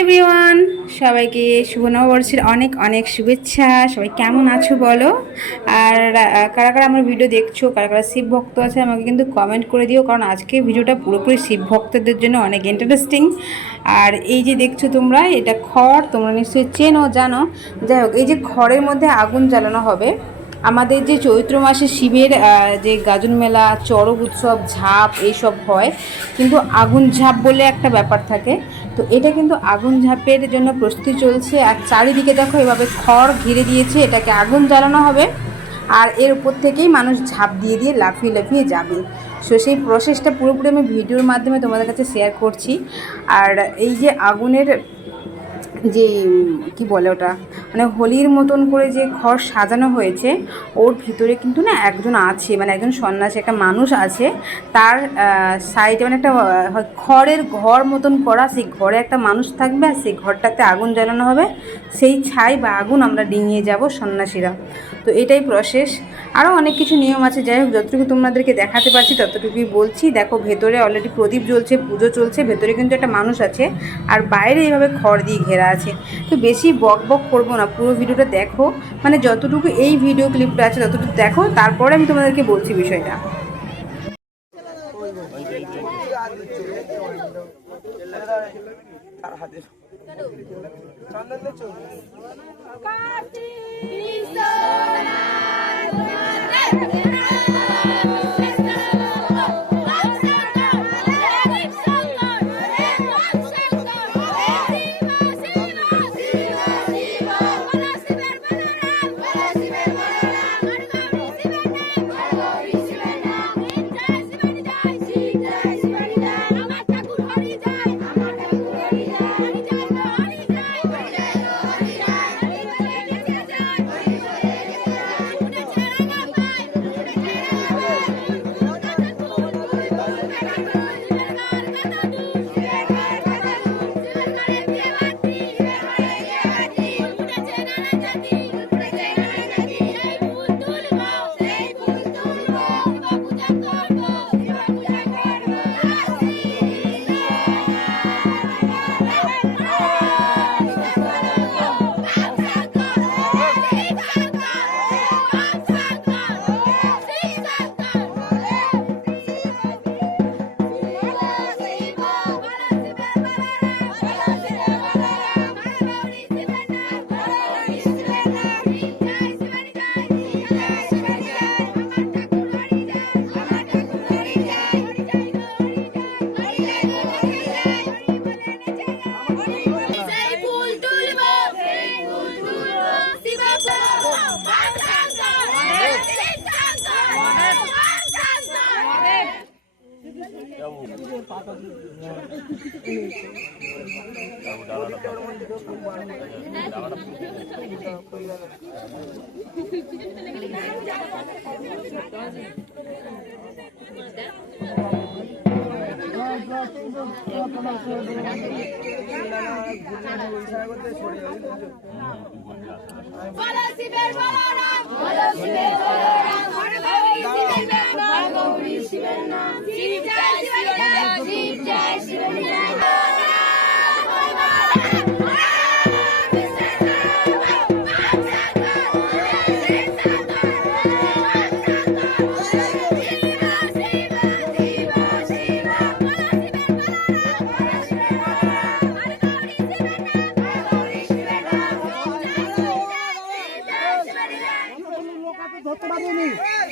Everyone, সবাইকে শুভ নববর্ষের অনেক অনেক শুভেচ্ছা। সবাই কেমন আছো বলো। আর কারা কারা আমার ভিডিও দেখছো, কারা কারা শিব ভক্ত আছে আমাকে কিন্তু কমেন্ট করে দিও, কারণ আজকে ভিডিওটা পুরোপুরি শিব ভক্তদের জন্য অনেক ইন্টারেস্টিং। আর এই যে দেখছো তোমরা, এটা খড়, তোমরা নিশ্চয়ই চেনো জানো। যাই হোক, এই যে খড়ের মধ্যে আগুন জ্বালানো হবে। আমাদের যে চৈত্র মাসে শিবের যে গাজন মেলা, চড়ক উৎসব, ঝাঁপ এইসব হয়, কিন্তু আগুন ঝাঁপ বলে একটা ব্যাপার থাকে। তো এটা কিন্তু আগুন ঝাঁপের জন্য প্রস্তুতি চলছে। আর চারিদিকে দেখো এভাবে খড় ঘিরে দিয়েছে, এটাকে আগুন জ্বালানো হবে। আর এর উপর থেকেই মানুষ ঝাঁপ দিয়ে দিয়ে লাফিয়ে লাফিয়ে যাবে। সো সেই প্রসেসটা পুরোপুরি আমি ভিডিওর মাধ্যমে তোমাদের কাছে শেয়ার করছি। আর এই যে আগুনের যে কি বলে ওটা, মানে হোলির মতন করে যে ঘর সাজানো হয়েছে, ওর ভিতরে কিন্তু না একজন আছে, মানে একজন সন্ন্যাসী, একটা মানুষ আছে। তার সাইডে মানে একটা খড়ের ঘর মতন করা, সেই ঘরে একটা মানুষ থাকবে, আর সেই ঘরটাতে আগুন জ্বালানো হবে। সেই ছাই বা আগুন আমরা ডিঙিয়ে যাব সন্ন্যাসীরা। তো এটাই প্রসেস। আরও অনেক কিছু নিয়ম আছে। যাই হোক, যতটুকু তোমাদেরকে দেখাতে পারছি ততটুকুই বলছি। দেখো, ভেতরে অলরেডি প্রদীপ জ্বলছে, পুজো চলছে, ভেতরে কিন্তু একটা মানুষ আছে, আর বাইরে এইভাবে খড় দিয়ে ঘেরা আছে। তো বেশি বক বক করবো না, পুরো ভিডিওটা দেখো, মানে যতটুকু এই ভিডিও ক্লিপটা আছে ততটুকু দেখো, তারপরে আমি তোমাদেরকে বলছি বিষয়টা।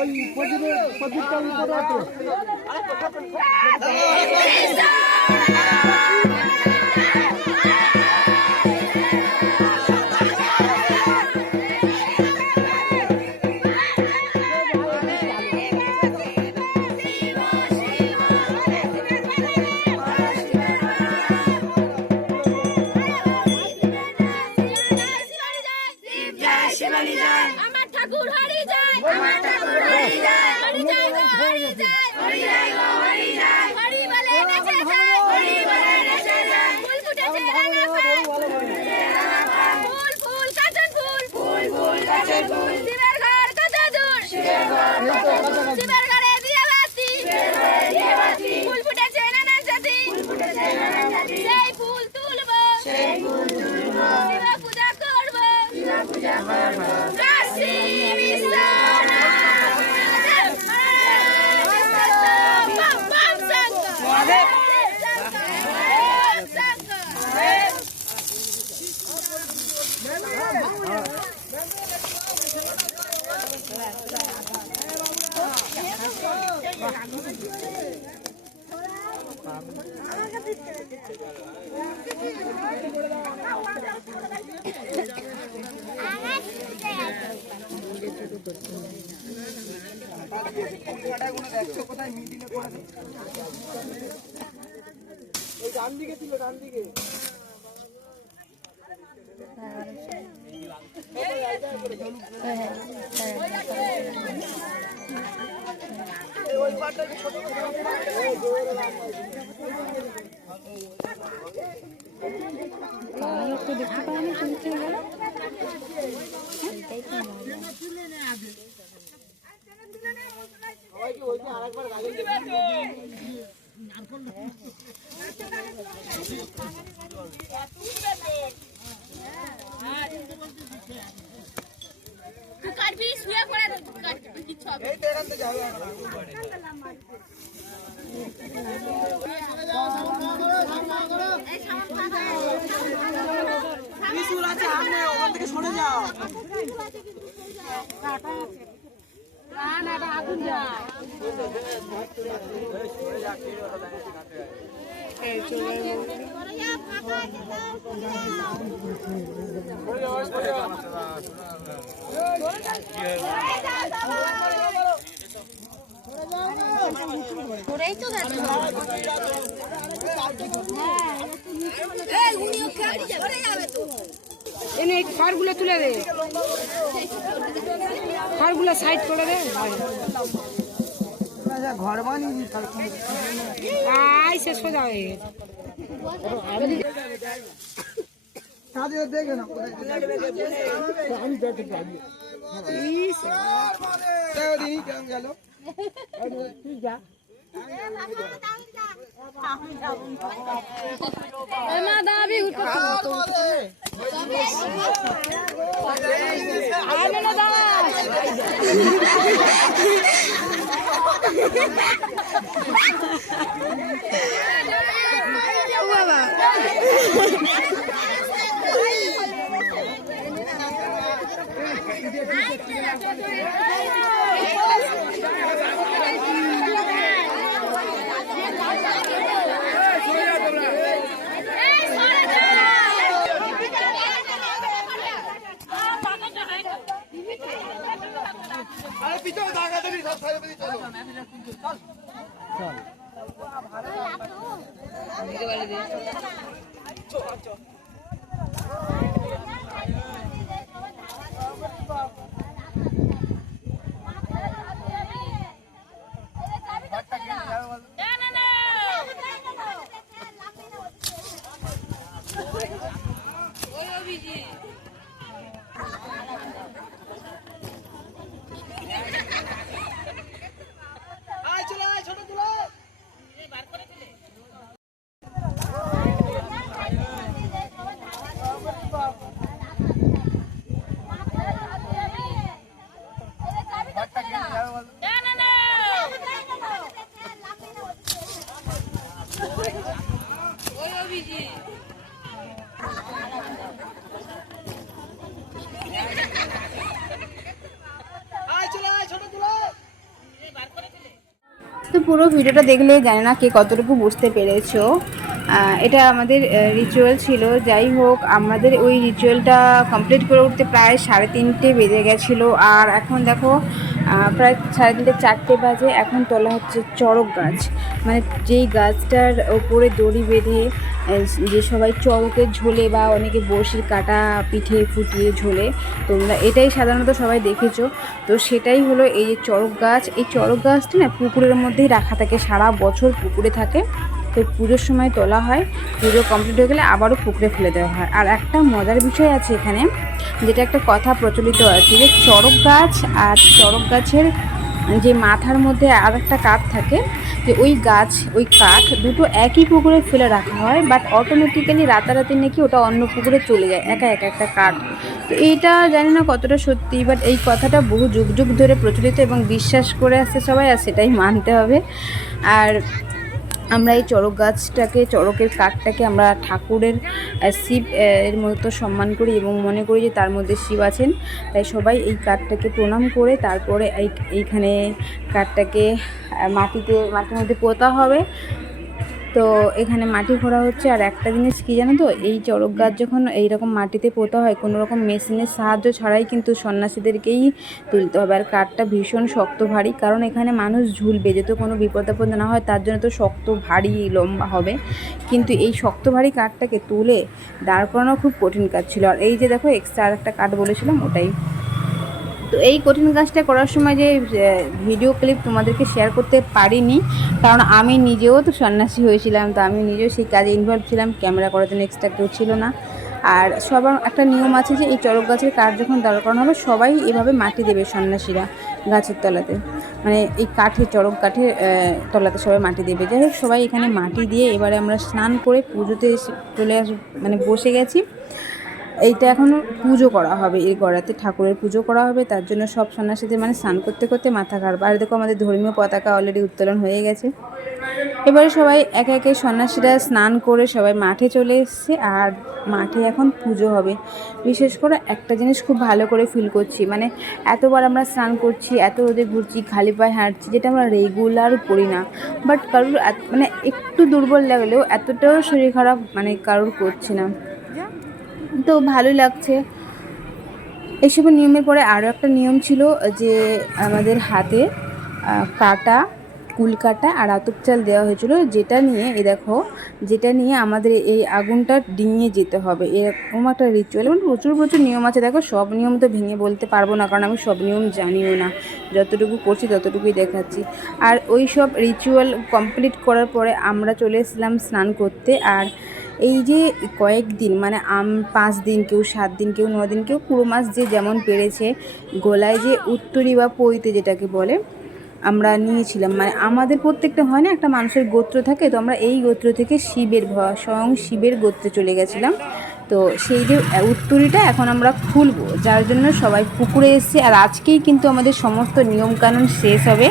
ওই প্রদীপটা উপরে আছে। আমার ঠাকুর হরি যায়, আমার ঠাকুর হরি যায়, হরি যায় গো হরি যায়, হরি যায় গো হরি যায়, হরি বলে নেচে যায়। ডান দিকে ছিল, ডান দিকে। দেখতে পাইনি শুনতে গেল কাটবি শুয়ে পড়ে কাটবি কিছু হবে এই দেখান তো যাবে বিশুর আছে সামনে, ওখান থেকে সরে যাও। না না আগুন যা ওরাই তো গেছে এই উনিও খেয়ে যাবে তো এনে এই খড়গুলো তুলে দে, খড়গুলো সাইড করে দে। ঘর বানিয়ে আই শেষ হয়ে যাবে। দেখে না আমি দেখতে পারি কেমন গেল মা দাবি তো পুরো ভিডিওটা দেখলে জানি না কে কতটুকু বুঝতে পেরেছো। এটা আমাদের রিচুয়াল ছিল। যাই হোক, আমাদের ওই রিচুয়ালটা কমপ্লিট করে উঠতে প্রায় 3:30 বেজে গেছিলো। আর এখন দেখো প্রায় 3:30 4টে বাজে। এখন তোলা হচ্ছে চড়ক গাছ, মানে যেই গাছটার ওপরে দড়ি বেঁধে যে সবাই চড়কের ঝোলে বা অনেকে বড়শির কাটা পিঠে ফুটিয়ে ঝোলে, তোমরা এটাই সাধারণত সবাই দেখেছো। তো সেটাই হলো এই যে চড়ক গাছ। এই চড়ক গাছটা না পুকুরের মধ্যেই রাখা থাকে, সারা বছর পুকুরে থাকে। তো পুজোর সময় তোলা হয়, পুজো কমপ্লিট হয়ে গেলে আবারও পুকুরে ফেলে দেওয়া হয়। আর একটা মজার বিষয় আছে এখানে, যেটা একটা কথা প্রচলিত আছে যে চড়ক গাছ আর চড়ক গাছের যে মাথার মধ্যে আর একটা কাঠ থাকে, যে ওই গাছ ওই কাঠ দুটো একই পুকুরে ফেলে রাখা হয়, বাট অটোমেটিক্যালি রাতারাতি নাকি ওটা অন্য পুকুরে চলে যায় একা একা একটা কাঠ। তো এইটা জানি না কতটা সত্যি, বাট এই কথাটা বহু যুগ যুগ ধরে প্রচলিত এবং বিশ্বাস করে আসছে সবাই, আর সেটাই মানতে হবে। আর আমরা এই চড়ক গাছটাকে, চড়কের কাঠটাকে আমরা ঠাকুরের শিব এর মতো সম্মান করি এবং মনে করি যে তার মধ্যে শিব আছেন। তাই সবাই এই কাঠটাকে প্রণাম করে তারপরে এইখানে কাঠটাকে মাটির মধ্যে পোঁতা হবে। তো এখানে মাটি ভরা হচ্ছে। আর একটা জিনিস কি জানো তো, এই চড়ক গাছ যখন এইরকম মাটিতে পোতা হয় কোনো রকম মেশিনের সাহায্য ছাড়াই কিন্তু সন্ন্যাসীদেরকেই তুলতে হবে। আর কাঠটা ভীষণ শক্ত ভারী, কারণ এখানে মানুষ ঝুলবে, যাতে কোনো বিপদ আপদ না হয় তার জন্য তো শক্ত ভারী লম্বা হবে। কিন্তু এই শক্ত ভারী কাঠটাকে তুলে দাঁড় করানো খুব কঠিন কাজ ছিল। আর এই যে দেখো এক্সট্রা আর একটা কাঠ বলেছিলাম ওটাই। তো এই কঠিন কাজটা করার সময় যে ভিডিও ক্লিপ তোমাদেরকে শেয়ার করতে পারিনি, কারণ আমি নিজেও তো সন্ন্যাসী হয়েছিলাম, তো আমি নিজেও সেই কাজে ইনভলভ ছিলাম, ক্যামেরা করার জন্য এক্সট্রা কেউ ছিল না। আর সবার একটা নিয়ম আছে যে এই চড়ক গাছের কাঠ যখন দাঁড় করানো হবে সবাই এভাবে মাটি দেবে সন্ন্যাসীরা গাছের তলাতে, মানে এই কাঠে চড়ক কাঠের তলাতে সবাই মাটি দেবে। যাই হোক সবাই এখানে মাটি দিয়ে এবারে আমরা স্নান করে পুজোতে চলে মানে বসে গেছি। এইটা এখন পুজো করা হবে, এই গড়াতে ঠাকুরের পুজো করা হবে, তার জন্য সব সন্ন্যাসীদের মানে স্নান করতে করতে মাথা খারাপ। আর দেখো আমাদের ধর্মীয় পতাকা অলরেডি উত্তোলন হয়ে গেছে। এবারে সবাই একে একে সন্ন্যাসীরা স্নান করে সবাই মাঠে চলে এসছে, আর মাঠে এখন পুজো হবে। বিশেষ করে একটা জিনিস খুব ভালো করে ফিল করছি, মানে এতবার আমরা স্নান করছি, এত রোদে ঘুরছি, খালি পায়ে হাঁটছি, যেটা আমরা রেগুলার করি না। বাট কারোর মানে একটু দুর্বল লাগলেও এতটাও শরীর খারাপ মানে কারোর করছে না, তো ভালোই লাগছে। এইসব নিয়মের পরে আরও একটা নিয়ম ছিল যে আমাদের হাতে কাটা, কুল কাটা আর আতপ চাল দেওয়া হয়েছিল, যেটা নিয়ে দেখো যেটা নিয়ে আমাদের এই আগুনটা ডিঙিয়ে যেতে হবে, এরকম একটা রিচুয়াল। মানে প্রচুর নিয়ম আছে। দেখো সব নিয়ম তো ভেঙে বলতে পারবো না, কারণ আমি সব নিয়ম জানিও না, যতটুকু করছি ততটুকুই দেখাচ্ছি। আর ওই সব রিচুয়াল কমপ্লিট করার পরে আমরা চলে এসেছিলাম স্নান করতে। আর এই যে কয়েকদিন মানে 5 দিন, কেউ 7 দিন, কেউ 9 দিন, কেউ পুরো মাস যে যেমন পেরেছে, গলায় যে উত্তরী বা পৈতে যেটাকে বলে আমরা নিয়েছিলাম। মানে আমাদের প্রত্যেকটা হয় না একটা মানুষের গোত্র থাকে, তো আমরা এই গোত্র থেকে স্বয়ং শিবের গোত্রে চলে গেছিলাম। তো সেই যে উত্তরীটা এখন আমরা খুলবো, যার জন্য সবাই পুকুরে এসেছে। আর আজকেই কিন্তু আমাদের সমস্ত নিয়মকানুন শেষ হবে।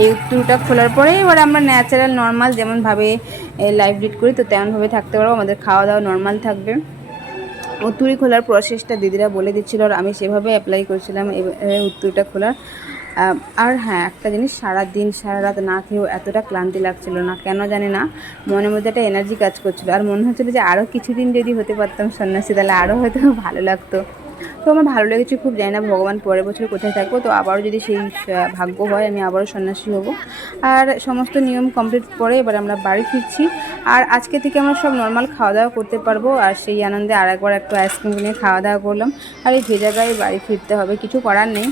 এই উত্তরীটা খোলার পরে এবার আমরা ন্যাচারাল নর্মাল যেমনভাবে লাইফ লিড করি তো তেমনভাবে থাকতে পারবো, আমাদের খাওয়া দাওয়া নর্মাল থাকবে। উত্তরী খোলার প্রসেসটা দিদিরা বলে দিচ্ছিল, আর আমি সেভাবে অ্যাপ্লাই করেছিলাম উত্তরীটা খোলার। আর হ্যাঁ একটা জিনিস, সারা রাত না খেয়েও এতটা ক্লান্তি লাগছিল না, কেন জানি না, মনের মধ্যে একটা এনার্জি কাজ করছিলো। আর মনে হচ্ছিলো যে আরও কিছুদিন যদি হতে পারতাম সন্ন্যাসী, তাহলে আরও হয়তো ভালো লাগতো। তো আমার ভালো লেগেছে খুব, জানি না ভগবান পরের বছর কোথায় থাকবো, তো আবারও যদি সেই ভাগ্য হয় আমি আবারও সন্ন্যাসী হব। আর সমস্ত নিয়ম কমপ্লিট করে এবার আমরা বাড়ি ফিরছি। আর আজকে থেকে আমরা সব নর্মাল খাওয়া দাওয়া করতে পারবো। আর সেই আনন্দে আরেকবার একটু আইসক্রিম কিনে খাওয়া দাওয়া করলাম। আর এই ভেজা গায়ে বাড়ি ফিরতে হবে, কিছু করার নেই।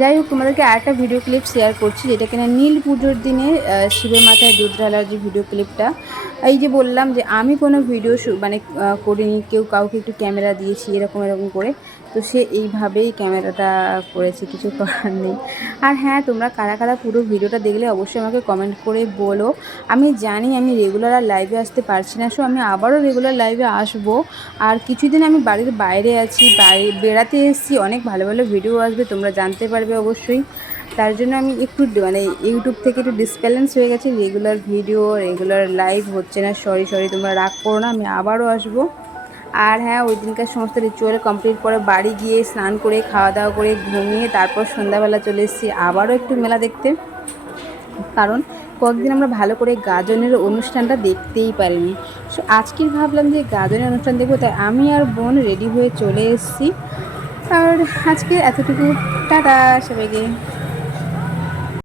যাই হোক তোমাদেরকে আরেকটা ভিডিও ক্লিপ শেয়ার করছি, যেটা কিনা নীল পুজোর দিনে শিবের মাথায় দুধ ঢালার যে ভিডিও ক্লিপটা। এই যে বললাম যে আমি কোনো ভিডিও মানে করিনি, কেউ কাউকে একটু ক্যামেরা দিয়েছি এরকম করে, তো সে এইভাবেই ক্যামেরাটা করেছে, কিছু করার নেই। আর হ্যাঁ তোমরা কারা কারা পুরো ভিডিওটা দেখলে অবশ্যই আমাকে কমেন্ট করে বলো। আমি জানি আমি রেগুলার আর লাইভে আসতে পারছি না, সো আমি আবারও রেগুলার লাইভে আসবো। আর কিছুদিন আমি বাড়ির বাইরে আছি, বেড়াতে এসেছি, অনেক ভালো ভালো ভিডিও আসবে, তোমরা জানতে পারবে অবশ্যই। তার জন্য আমি একটু মানে ইউটিউব থেকে একটু ডিসব্যালেন্স হয়ে গেছে, রেগুলার লাইভ হচ্ছে না, সরি তোমরা রাগ করো না, আমি আবারও আসবো। আর হ্যাঁ ওই দিনকার সমস্ত রিচুয়াল কমপ্লিট করে বাড়ি গিয়ে স্নান করে খাওয়া দাওয়া করে ঘুমিয়ে তারপর সন্ধ্যাবেলা চলে এসেছি আবারও একটু মেলা দেখতে, কারণ কয়েকদিন আমরা ভালো করে গাজনের অনুষ্ঠানটা দেখতেই পারিনি। সো আজকের ভাবলাম যে গাজনের অনুষ্ঠান দেখবো, তাই আমি আর বোন রেডি হয়ে চলে এসেছি। আর আজকে এতটুকু, টাটা সবাইকে।